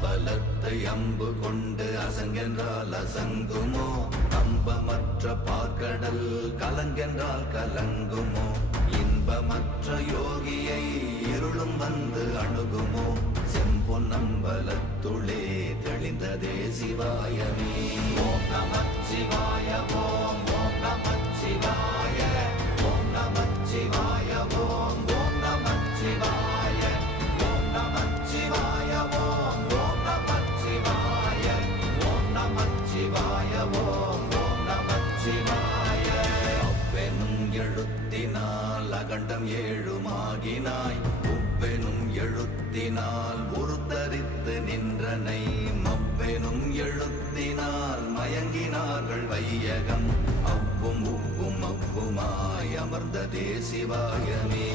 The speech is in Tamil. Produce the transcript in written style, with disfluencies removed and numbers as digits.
அம்பலத்தை அம்பு கொண்டு அசங்கென்றால் அசங்குமோ, கம்பமற்ற பார்க்கடல் கலங்கென்றால் கலங்குமோ, இன்பமற்ற யோகியை இருளும் வந்து அணுகுமோ, செம்பொன்னம்பலத்துளே தெளிந்ததே சிவாயமே. ஓம் நமச்சிவாய ஓம் ஓம் நமச்சிவாய ஓம் நமச்சிவாய ஓம் ஓம் நமச்சிவாய ஓம் நமச்சிவாய ஓம் ஓம் நமச்சிவாய ஓம் நமச்சிவாய ஓம் ஓம் நமச்சிவாய. அவ்வெனும் எழுத்தினால் அகண்டம் ஏழுமாகினாய், உவ்வெனும் எழுத்தினால் உருத்தரித்து நின்றனை, மவ்வெனும் எழுத்தினால் மயங்கினார்கள் வையகம், அவ்வும் உவ்வும் அவ்வுமாய் அமர்ந்ததே சிவாயமே.